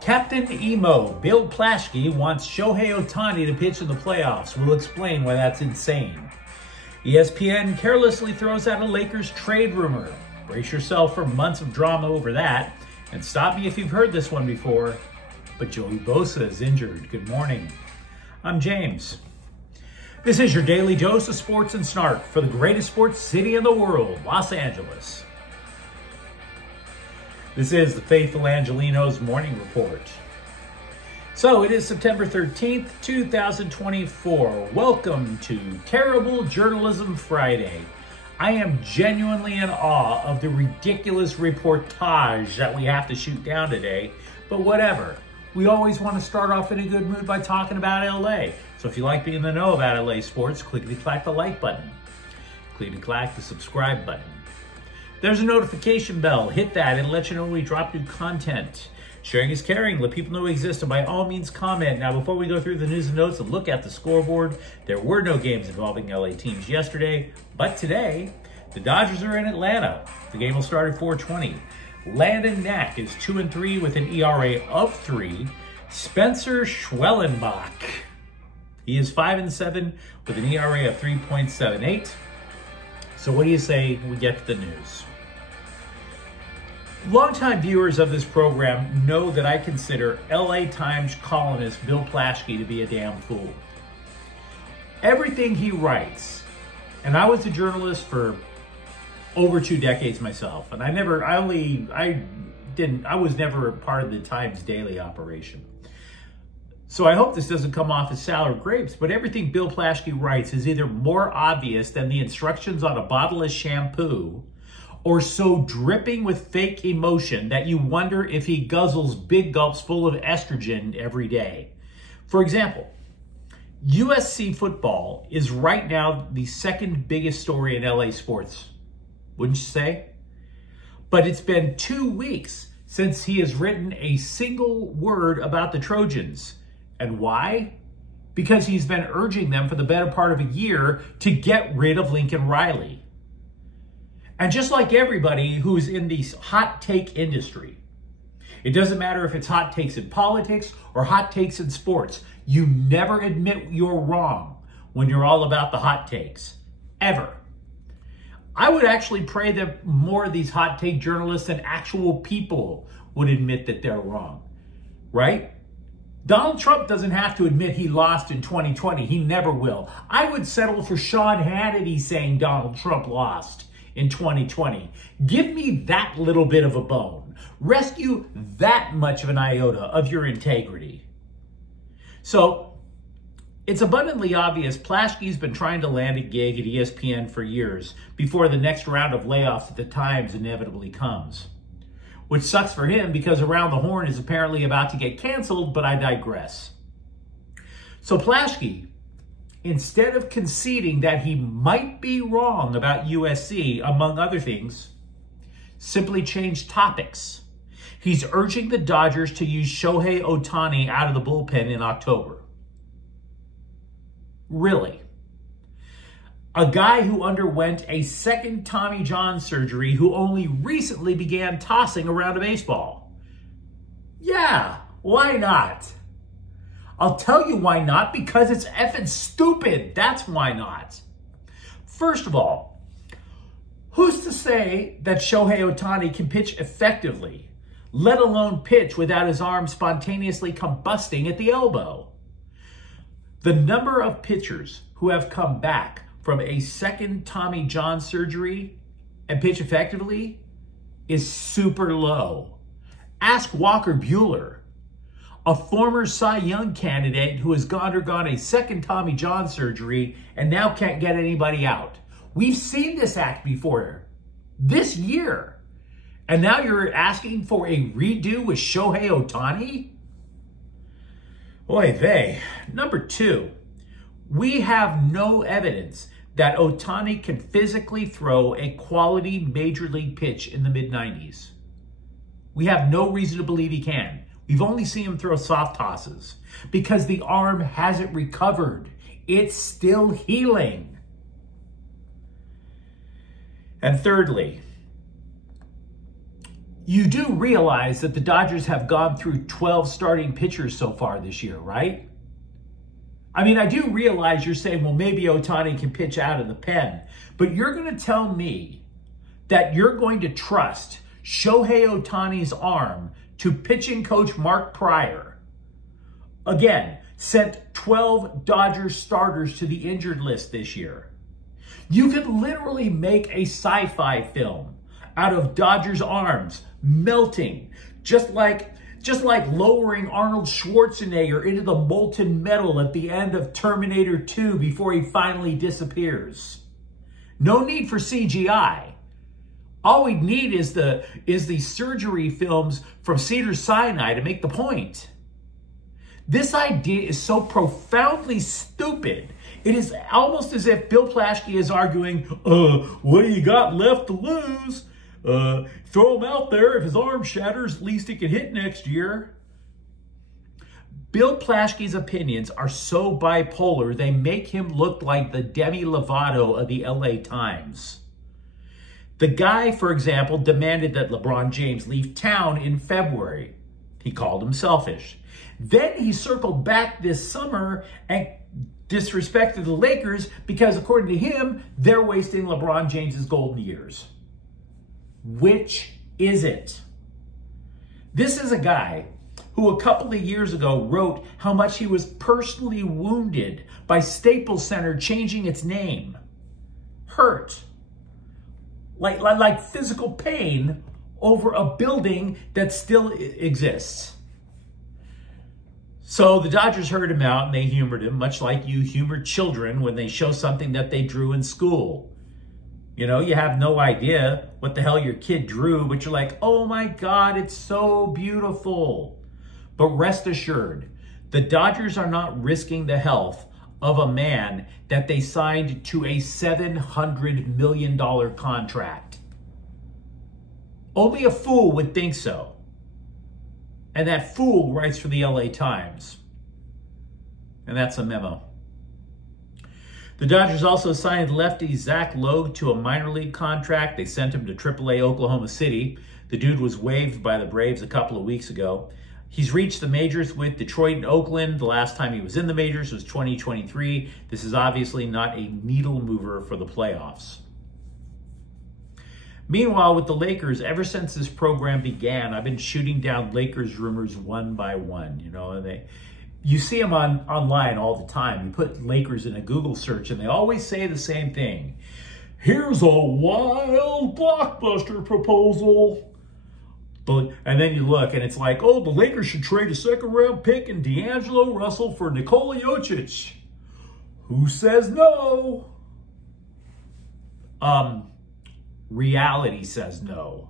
Captain Emo, Bill Plaschke, wants Shohei Ohtani to pitch in the playoffs. We'll explain why that's insane. ESPN carelessly throws out a Lakers trade rumor. Brace yourself for months of drama over that. And stop me if you've heard this one before, but Joey Bosa is injured. Good morning. I'm James. This is your daily dose of sports and snark for the greatest sports city in the world, Los Angeles. This is the faithful Angelenos morning report. So it is September 13th, 2024. Welcome to Terrible Journalism Friday. I am genuinely in awe of the ridiculous reportage that we have to shoot down today, but whatever. We always want to start off in a good mood by talking about LA. So if you like being in the know about LA sports, clickety-clack the like button. Clickety-clack the subscribe button. There's a notification bell. Hit that. It'll let you know when we drop new content. Sharing is caring. Let people know we exist, and by all means comment. Now, before we go through the news and notes and look at the scoreboard, there were no games involving LA teams yesterday, but today, the Dodgers are in Atlanta. The game will start at 4:20. Landon Knack is 2-3 with an ERA of 3. Spencer Schwellenbach, he is 5-7 with an ERA of 3.78. So what do you say we get to the news? Longtime viewers of this program know that I consider LA Times columnist Bill Plaschke to be a damn fool. Everything he writes, and I was a journalist for over 2 decades myself, and I was never a part of the Times daily operation. So I hope this doesn't come off as sour grapes, but everything Bill Plaschke writes is either more obvious than the instructions on a bottle of shampoo, or so dripping with fake emotion that you wonder if he guzzles big gulps full of estrogen every day. For example, USC football is right now the second biggest story in LA sports, wouldn't you say? But it's been 2 weeks since he has written a single word about the Trojans. And why? Because he's been urging them for the better part of a year to get rid of Lincoln Riley. And just like everybody who's in the hot take industry, it doesn't matter if it's hot takes in politics or hot takes in sports, you never admit you're wrong when you're all about the hot takes, ever. I would actually pray that more of these hot take journalists and actual people would admit that they're wrong, right? Donald Trump doesn't have to admit he lost in 2020. He never will. I would settle for Sean Hannity saying Donald Trump lost in 2020. Give me that little bit of a bone. Rescue that much of an iota of your integrity. So it's abundantly obvious Plaschke's been trying to land a gig at ESPN for years before the next round of layoffs at the Times inevitably comes. Which sucks for him because Around the Horn is apparently about to get canceled, but I digress. So Plaschke, instead of conceding that he might be wrong about USC, among other things, simply changed topics. He's urging the Dodgers to use Shohei Ohtani out of the bullpen in October. Really? A guy who underwent a second Tommy John surgery who only recently began tossing around a baseball. Yeah, why not? I'll tell you why not, because it's effing stupid. That's why not. First of all, who's to say that Shohei Ohtani can pitch effectively, let alone pitch without his arm spontaneously combusting at the elbow? The number of pitchers who have come back from a second Tommy John surgery and pitch effectively is super low. Ask Walker Buehler, a former Cy Young candidate who has undergone a second Tommy John surgery and now can't get anybody out. We've seen this act before this year. And now you're asking for a redo with Shohei Ohtani? Oy vey. Number 2, we have no evidence that Ohtani can physically throw a quality major league pitch in the mid-90s. We have no reason to believe he can. We've only seen him throw soft tosses because the arm hasn't recovered. It's still healing. And thirdly, You do realize that the Dodgers have gone through 12 starting pitchers so far this year, right? I mean, I do realize you're saying, well, maybe Ohtani can pitch out of the pen, but you're going to tell me that you're going to trust Shohei Ohtani's arm to pitching coach Mark Pryor. Again, sent 12 Dodgers starters to the injured list this year. You could literally make a sci-fi film out of Dodgers arms melting, just like lowering Arnold Schwarzenegger into the molten metal at the end of Terminator 2 before he finally disappears. No need for CGI. All we need is the surgery films from Cedars-Sinai to make the point. This idea is so profoundly stupid. It is almost as if Bill Plaschke is arguing, what do you got left to lose? Throw him out there. If his arm shatters, at least he can hit next year. Bill Plaschke's opinions are so bipolar, they make him look like the Demi Lovato of the LA Times. The guy, for example, demanded that LeBron James leave town in February. He called him selfish. Then he circled back this summer and disrespected the Lakers because, according to him, they're wasting LeBron James's golden years. Which is it? This is a guy who a couple of years ago wrote how much he was personally wounded by Staples Center changing its name. Hurt. Like physical pain over a building that still exists. So the Dodgers heard him out and they humored him, much like you humor children when they show something that they drew in school. You know, you have no idea what the hell your kid drew, but you're like, oh my God, it's so beautiful. But rest assured, the Dodgers are not risking the health of a man that they signed to a $700 million contract. Only a fool would think so. And that fool writes for the LA Times. And that's a memo. The Dodgers also signed lefty Zach Logue to a minor league contract. They sent him to AAA Oklahoma City. The dude was waived by the Braves a couple of weeks ago. He's reached the majors with Detroit and Oakland. The last time he was in the majors was 2023. This is obviously not a needle mover for the playoffs. Meanwhile, with the Lakers, ever since this program began, I've been shooting down Lakers rumors one by one. You know, you see them online all the time. You put Lakers in a Google search, and they always say the same thing. Here's a wild blockbuster proposal. And then you look, and it's like, oh, the Lakers should trade a second-round pick and D'Angelo Russell for Nikola Jokic. Who says no? Reality says no.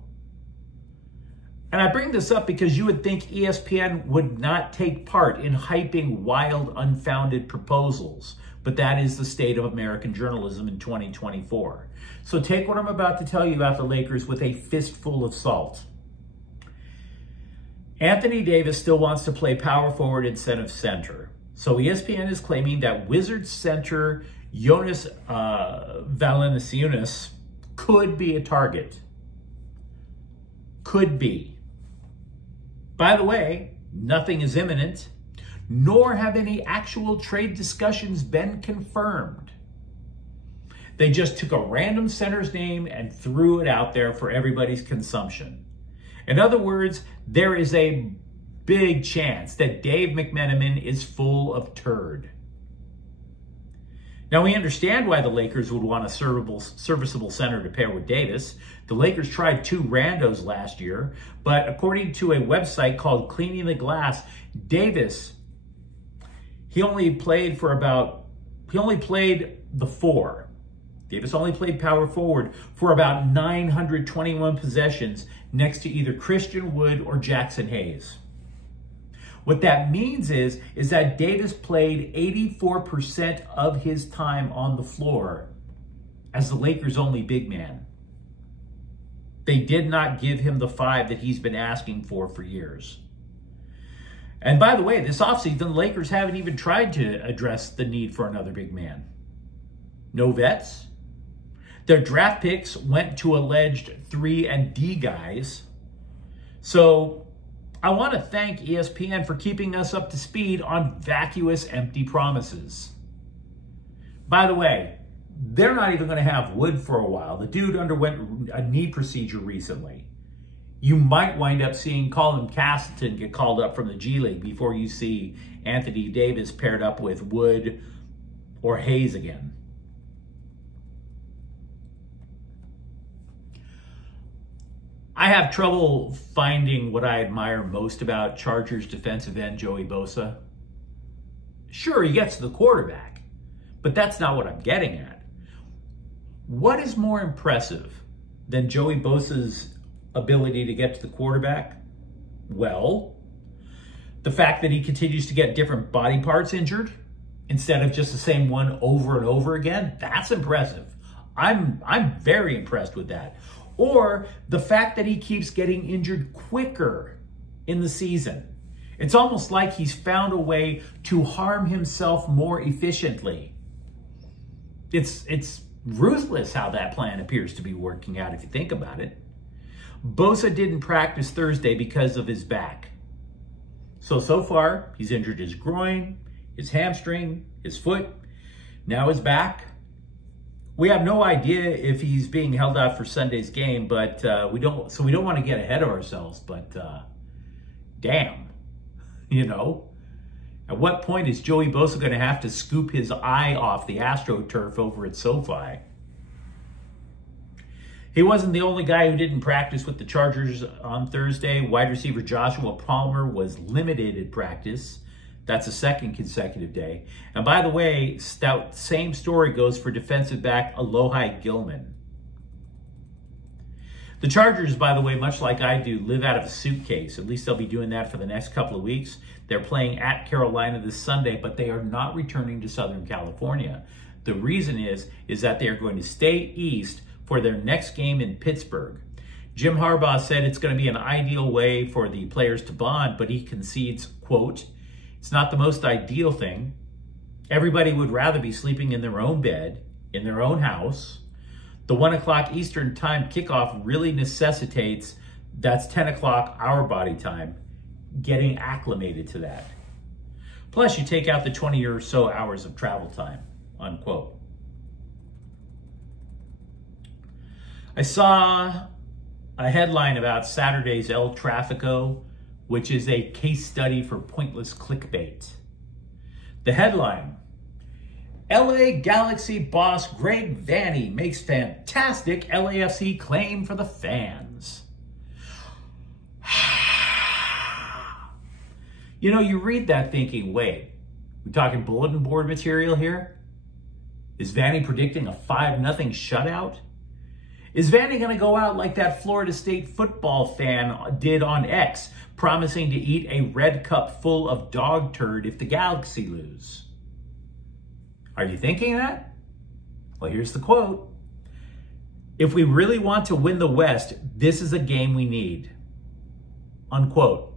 And I bring this up because you would think ESPN would not take part in hyping wild, unfounded proposals. But that is the state of American journalism in 2024. So take what I'm about to tell you about the Lakers with a fistful of salt. Anthony Davis still wants to play power forward instead of center. So ESPN is claiming that Wizards center Jonas Valanciunas could be a target. Could be. By the way, nothing is imminent, nor have any actual trade discussions been confirmed. They just took a random center's name and threw it out there for everybody's consumption. In other words, there is a big chance that Dave McMenamin is full of turd. Now, we understand why the Lakers would want a serviceable center to pair with Davis. The Lakers tried two randos last year, but according to a website called Cleaning the Glass, Davis, he only played the four. Davis only played power forward for about 921 possessions next to either Christian Wood or Jackson Hayes. What that means is that Davis played 84% of his time on the floor as the Lakers' only big man. They did not give him the 5 that he's been asking for years. And by the way, this offseason, the Lakers haven't even tried to address the need for another big man. No vets. Their draft picks went to alleged 3 and D guys. So I want to thank ESPN for keeping us up to speed on vacuous, empty promises. By the way, they're not even going to have Wood for a while. The dude underwent a knee procedure recently. You might wind up seeing Colin Castleton get called up from the G League before you see Anthony Davis paired up with Wood or Hayes again. I have trouble finding what I admire most about Chargers defensive end Joey Bosa. Sure, he gets to the quarterback, but that's not what I'm getting at. What is more impressive than Joey Bosa's ability to get to the quarterback? Well, the fact that he continues to get different body parts injured instead of just the same one over and over again, that's impressive. I'm very impressed with that. Or the fact that he keeps getting injured quicker in the season. It's almost like he's found a way to harm himself more efficiently. It's ruthless how that plan appears to be working out if you think about it. Bosa didn't practice Thursday because of his back. So far, he's injured his groin, his hamstring, his foot, now his back. We have no idea if he's being held out for Sunday's game, but we don't want to get ahead of ourselves. But damn, at what point is Joey Bosa going to have to scoop his eye off the AstroTurf over at SoFi? He wasn't the only guy who didn't practice with the Chargers on Thursday. Wide receiver Joshua Palmer was limited at practice. That's the second consecutive day. And by the way, same story goes for defensive back Alohi Gilman. The Chargers, by the way, much like I do, live out of a suitcase. At least they'll be doing that for the next couple of weeks. They're playing at Carolina this Sunday, but they are not returning to Southern California. The reason is that they are going to stay east for their next game in Pittsburgh. Jim Harbaugh said it's going to be an ideal way for the players to bond, but he concedes, quote, "It's not the most ideal thing. Everybody would rather be sleeping in their own bed, in their own house. The 1 o'clock Eastern time kickoff really necessitates, that's 10 o'clock our body time, getting acclimated to that. Plus, you take out the 20 or so hours of travel time," unquote. I saw a headline about Saturday's El Tráfico, which is a case study for pointless clickbait. The headline, LA Galaxy boss Greg Vanney makes fantastic LAFC claim for the fans. You read that thinking, wait, we talking bulletin board material here? Is Vanney predicting a 5-0 shutout? Is Vanney going to go out like that Florida State football fan did on X, promising to eat a red cup full of dog turd if the Galaxy lose? Are you thinking that? Well, here's the quote. "If we really want to win the West, this is a game we need," unquote.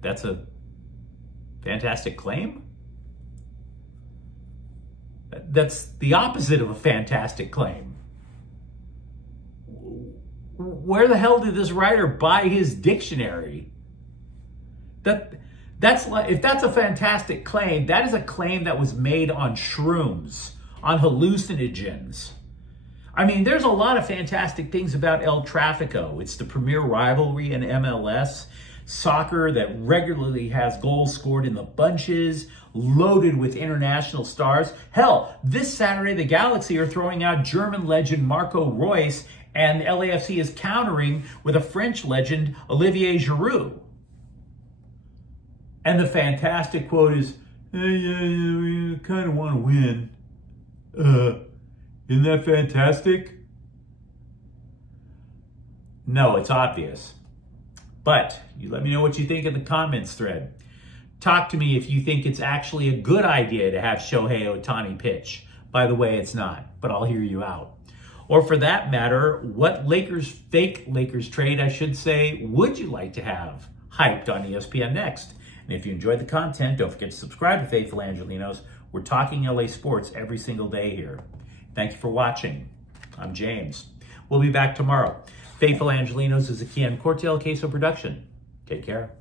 That's a fantastic claim? That's the opposite of a fantastic claim. Where the hell did this writer buy his dictionary? That's like, if that's a fantastic claim, that is a claim that was made on shrooms, on hallucinogens. I mean, there's a lot of fantastic things about El Tráfico. It's the premier rivalry in MLS. Soccer that regularly has goals scored in the bunches, loaded with international stars. Hell, this Saturday, the Galaxy are throwing out German legend Marco Reus, and LAFC is countering with a French legend, Olivier Giroud. And the fantastic quote is, we kind of want to win. Isn't that fantastic? No, it's obvious. But you let me know what you think in the comments thread. Talk to me if you think it's actually a good idea to have Shohei Ohtani pitch. By the way, it's not, but I'll hear you out. Or for that matter, what fake Lakers trade, I should say, would you like to have hyped on ESPN Next? And if you enjoyed the content, don't forget to subscribe to Faithful Angelenos. We're talking LA sports every single day here. Thank you for watching. I'm James. We'll be back tomorrow. Faithful Angelenos is a Kian Cortell Queso production. Take care.